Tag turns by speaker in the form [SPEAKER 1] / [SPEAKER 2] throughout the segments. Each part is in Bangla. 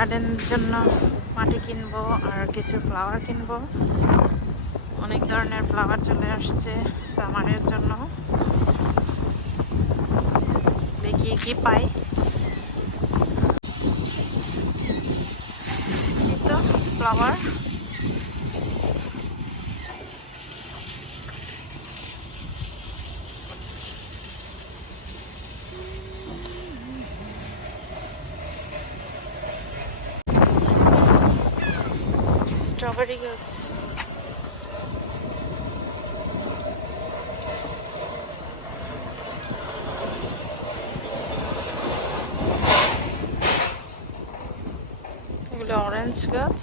[SPEAKER 1] গার্ডেনের জন্য মাটি কিনবো আর কিছু ফ্লাওয়ার কিনবো। অনেক ধরনের ফ্লাওয়ার চলে আসছে সামারের জন্য। দেখি কি পাই। তো ফ্লাওয়ার স্ট্রবেরি গাছ। এগুলো অরেঞ্জ গাছ।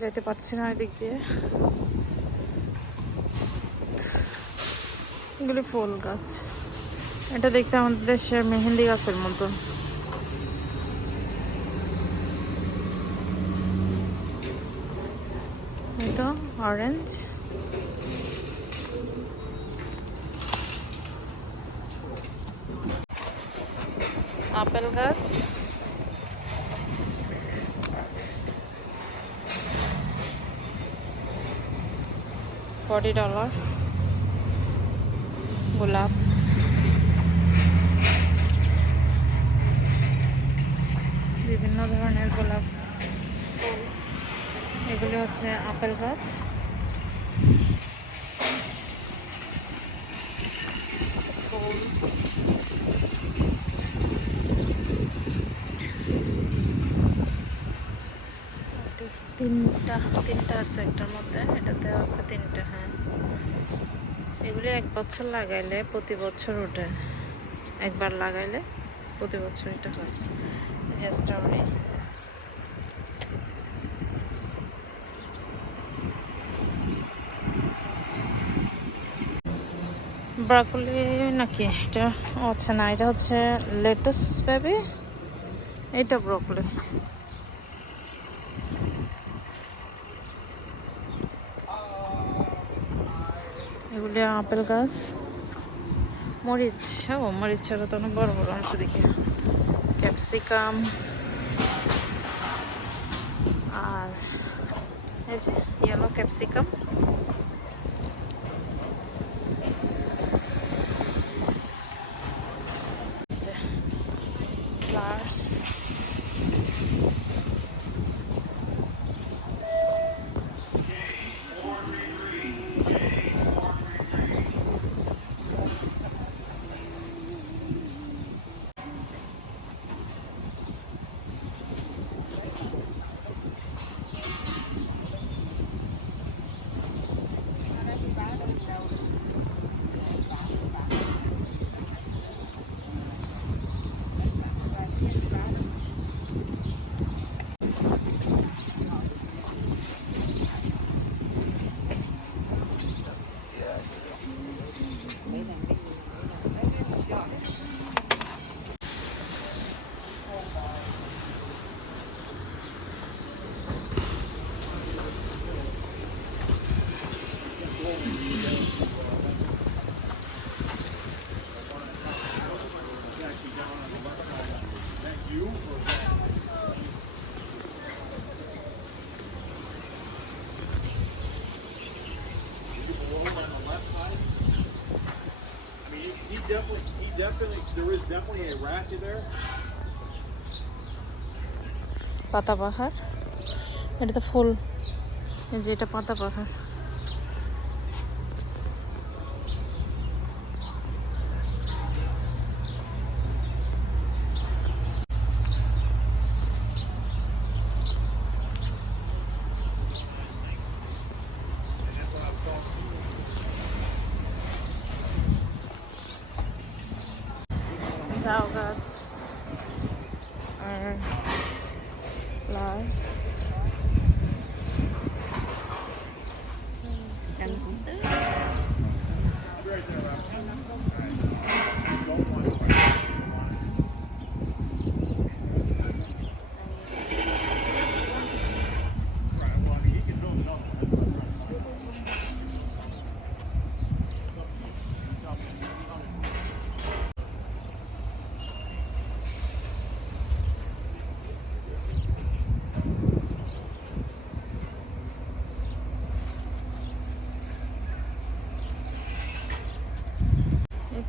[SPEAKER 1] যেতে পারছি না এদিক দিয়ে। এগুলি ফুল গাছ। এটা দেখতে আমাদের দেশের মেহেন্দি গাছের মতন এই তো অরেঞ্জ আপেল গাছ ফর্টি ডলার গোলাপ বিভিন্ন ধরনের গোলাপ এগুলি হচ্ছে আপেল গাছ ফুল তিনটা তিনটা আছে একটার মধ্যে, এটাতে আছে তিনটা হ্যাঁ। এগুলি এক বছর লাগাইলে প্রতি বছর ওঠে। একবার লাগাইলে প্রতি বছর এটা হয়। যে স্ট্রবেরি ব্রকলি নাকি? এটা আচ্ছা না, এটা হচ্ছে লেটুস বেবি এটা ব্রকলি। এগুলি আপেল গাছ। মরিচ, ও, মরিচ ছাড়া তো অনেক বড় বড় আছে দেখি। ক্যাপসিকাম। আর এই যে
[SPEAKER 2] yellow capsicum. definitely, he definitely, there is definitely a racket there.
[SPEAKER 1] পাতাবাহার এটা তো ফুল এই যে এটা পাতাবাহার ঝাউ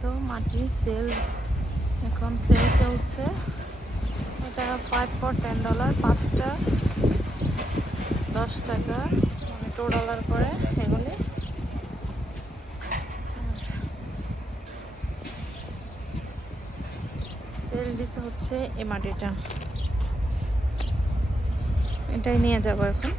[SPEAKER 1] তো মাটির সেল এখন সেল চলছে। এটা ফাইভ ফর টেন ডলার পাঁচটা, দশ টাকা মানে টু ডলার করে এগুলি। সেল দিছে হচ্ছে এই মাটিটা এটাই নিয়ে যাব এখন।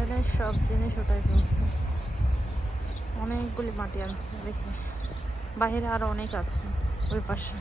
[SPEAKER 1] গার্ডেনের সব জিনিস ওটাই কিনছে। অনেকগুলি মাটি আনছে, দেখি। বাহিরে আরও অনেক আছে, ওই পাশে।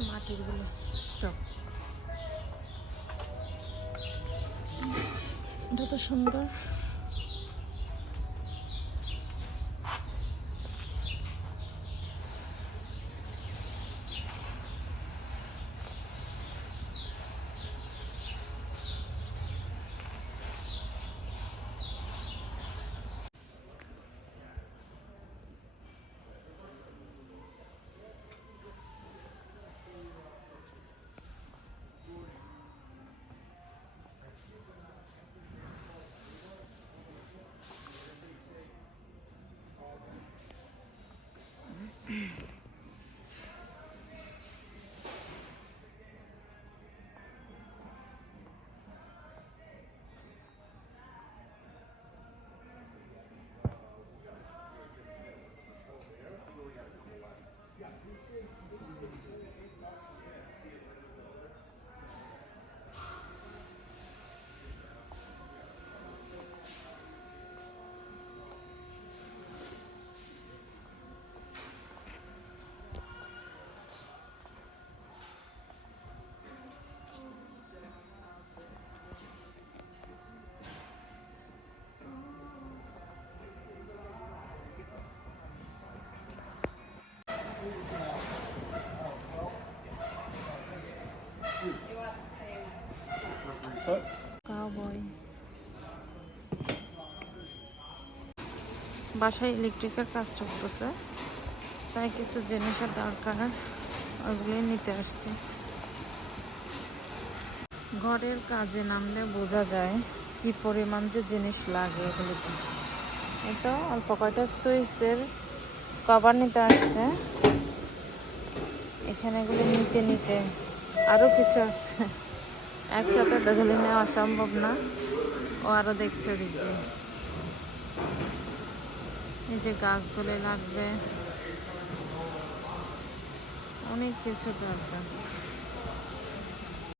[SPEAKER 1] এগুলো হচ্ছে মাটিরগুলো স্টক এটা তো সুন্দর। বাসায় ইলেকট্রিকের কাজ চলতেছে। তাই কিছু জিনিসের দরকার, ওগুলোই নিতে আসছি। ঘরের কাজে নামলে বোঝা যায় কি পরিমাণ যে জিনিস লাগে এগুলিতে। তো অল্প কয়টা সুইচের কভার নিতে আসছে। এখানে এগুলো নিতে নিতে আরও কিছু আছে। একসাথে দেখলে নেওয়া সম্ভব না। ও আরও দেখছে ওদিক এই যে গাছগুলো লাগবে। অনেক কিছু দরকার।